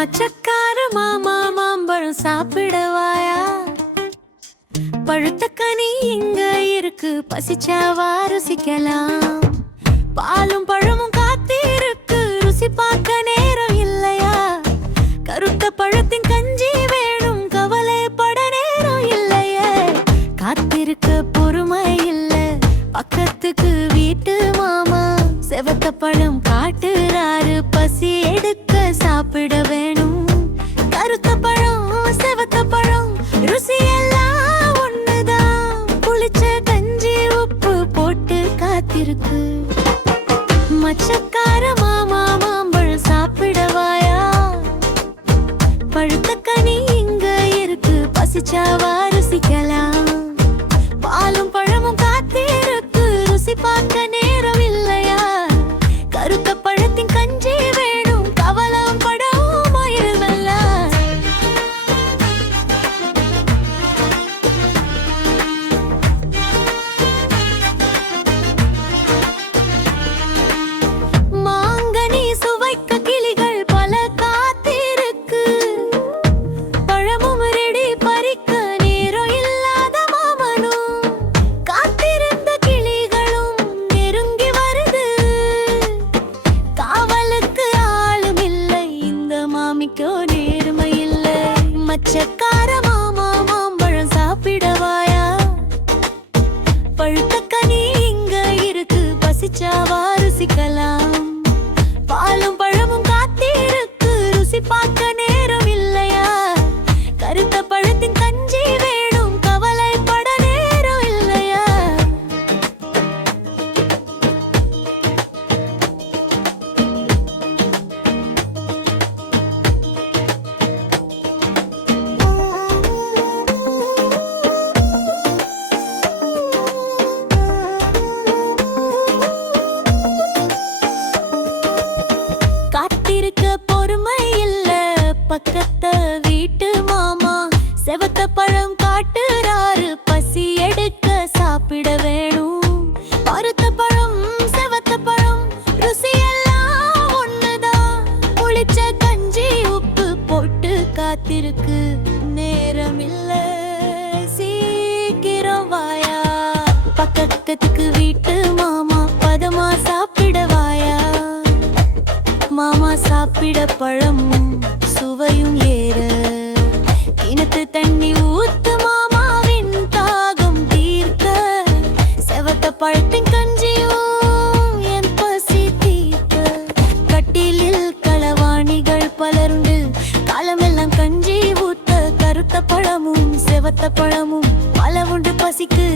மச்சக்கார மாமா மாம்பழம் சாப்பிடவாயா? பழுத்த கனி இங்க இருக்கு, பசிச்சாவா ருசிக்கலாம். பாலும் பழமும் காத்திருக்கு, ருசி பார்க்க நேரம் இல்லையா? கருத்த பழத்தின் கஞ்சி வேணும், கவலைப்பட நேரம் இல்லையே. காத்திருக்க பொறுமை இல்ல, பக்கத்துக்கு வீட்டு மாமா செவத்த பழம் காட்டுறாரு, பசி எடுக்க சாப்பிட வேணும். கருத்த பழம் செவத்த பழம் ருசி எல்லாம் ஒண்ணுதான், புளிச்ச கஞ்சி உப்பு போட்டு காத்திருக்கு. மச்சக்கார மாமா மாம்பழம் சாப்பிடவாயா? பழுத்த கனி இங்க இருக்கு, பசிச்சாவா ருசிக்கலாம். பாலும் பழமும் காத்திருக்கு, ருசி பார்க்க நேரம் இல்லையா? கருத்த பழத்தின் கஞ்சி வேணும், கவலம் படவும் மயில்வல்ல. மாங்கனி சுவைக்க கிளிகள் பல காத்திருக்கு, பழமும் ரெடி பறிக்க நேரம் இல்லாத மாமனும். காத்திருந்த கிளிகளும் நெருங்கி வருது, காவலுக்கு ஆளும் இல்லை, இந்த மாமிக்கோ நேர்மை இல்லை. மச்சக்கார மாமா மாம்பழம் சாப்பிடவாயா? பழுத்த கனி இங்க இருக்கு, பசிச்சாவா ருசிக்கலாம். பாலும் பழமும் காத்திருக்கு, ருசி பார்க்க நேரம் இல்லையா? கருத்த பழத்தின் கஞ்சி வேணும், கவலைப்பட நேரம் இல்லையா? காத்திருக்க பொறுமை இல்ல, பக்கத்த வீட்டு மாமா செவத்த பழம் காட்டுறாரு, பசி எடுக்க சாப்பிட வேணும். பருத்த பழம் செவத்த பழம் ருசி எல்லாம் ஒண்ணுதான், புளிச்ச கஞ்சி உப்பு போட்டு காத்திருக்கு. நேரம் இல்ல, சீக்கிரம் வாயா. பக்கத்துக்கு வீட்டு மாமா பதமா சாப்பிடவாயா? மாமா சாப்பிட பழமும் சுவையும் ஏற, கிணத்து தண்ணி ஊத்து மாமாவின் தாகம் தீர்க்க. செவத்த பழத்தின் கஞ்சியும் என் பசி தீர்க்க. கட்டிலில் களவாணிகள் பலருண்டு, காலமெல்லாம் கஞ்சி ஊத்த. கருத்த பழமும் செவத்த பழமும் பல உண்டு, பசிக்கு